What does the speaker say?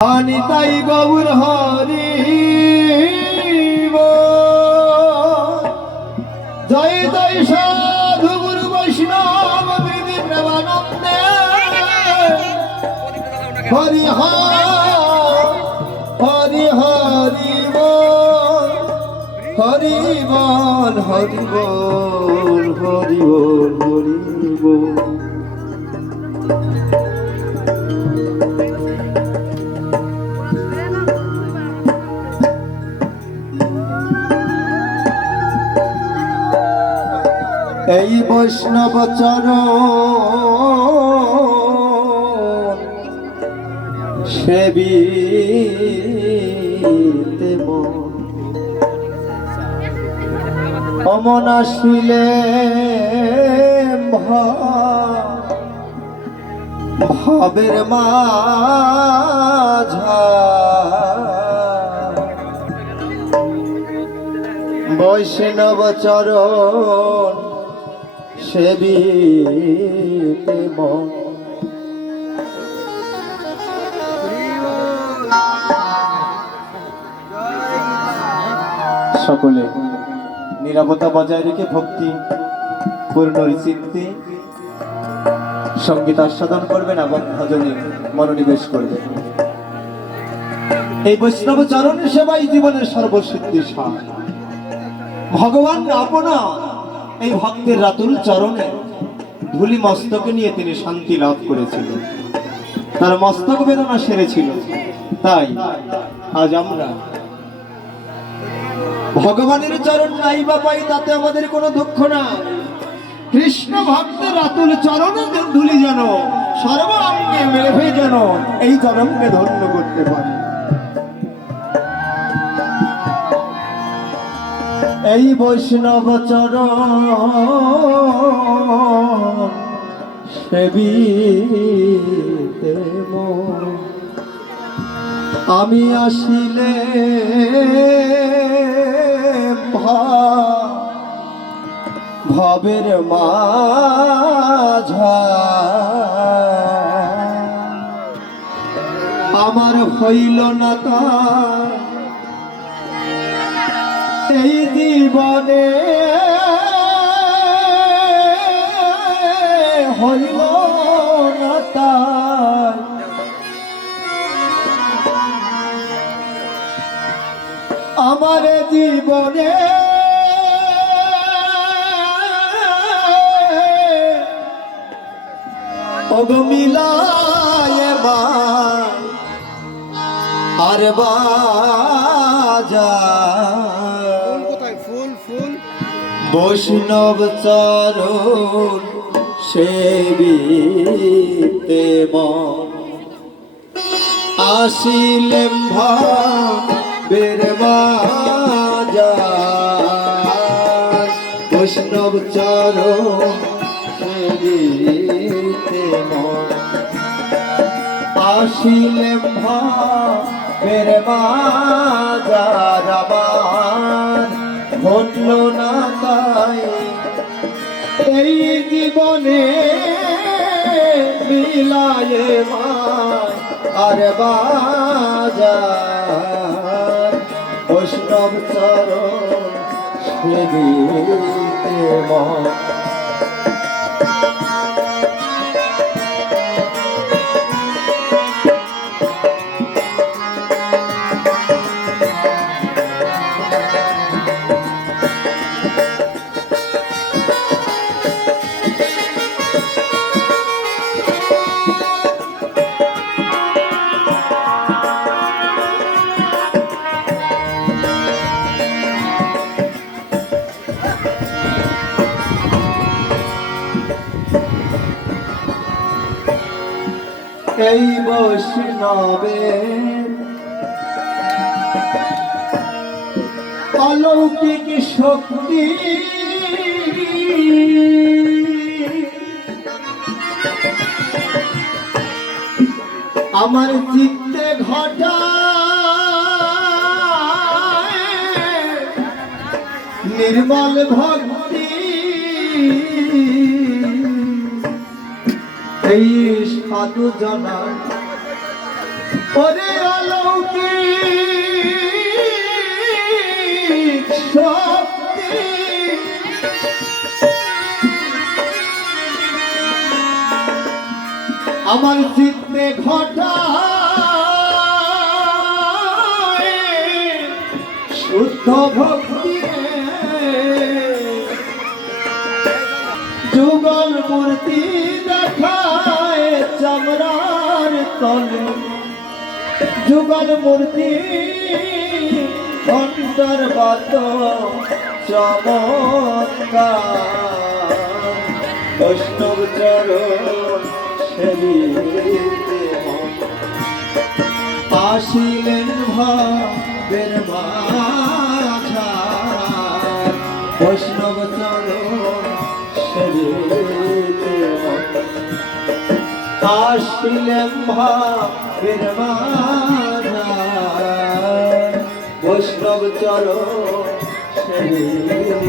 অনিতাই গৌর হরি জয় জয় সাধু গুরু বৈষ্ণব বিধি প্রেমানন্দে। হরি হরি হরি হরি বল এই বৈষ্ণব মন। অমন ভা- ভাবের মাঝা বৈষ্ণব চরণ সেবিতে সকলে নিরাপত্তা বজায় রেখে ভক্তি, পূর্ণ চিত্তে সংগীত আস্বাদন করবেন এবং ভজনে মনোনিবেশ করবেন। এই বৈষ্ণব চরণ সেবাই জীবনের সর্বসিদ্ধি সার ভগবান আপনা এই ভক্তের রাতুল চরণে ধুলি মস্তকে নিয়ে তিনি শান্তি লাভ করেছিলেন। তার মস্তক বেদনা সেরেছিল। তাই আজ আমরা ভগবানের চরণ নাই বা পাই, তাতে আমাদের কোনো দুঃখ না কৃষ্ণ ভক্তের রাতুল চরণে ধুলি যেন সর্ব অঙ্গে মেঘে যেন এই চরণকে ধন্য করতে পারি। এই বৈষ্ণব চরণ সেবিতে আমি আসিলে ভবের মাঝা আমার হইল না তা এই জীবনে হইল না তাই। আমার জীবনে অগমিলায় মা আর বাজা বৈষ্ণব চরণ সেবিতে মন আসিলেম ভাবের বাজার বৈষ্ণব চরণ সেবিতে মন আসিলেম ভাবের বাজার আমার। না এই জীবনে মিলায়ে আর বাজার। বৈষ্ণব চরণ মন। এই বৈষ্ণবে। অলৌকিক শক্তি। আমার চিত্তে ঘটা নির্মল ভক্তি। এই সাধু জনা। ওরে অলৌকিক শক্তি। আমার চিত্তে ঘটা শুদ্ধ ভক্তি। যুগল মূর্তি তলে যুগল মূর্তি ঘণ্টার বাত চমৎকার। আসিলেন ভাবের মাঝার বৈষ্ণব আসিলেন ভাবের বৈষ্ণব সেবিতে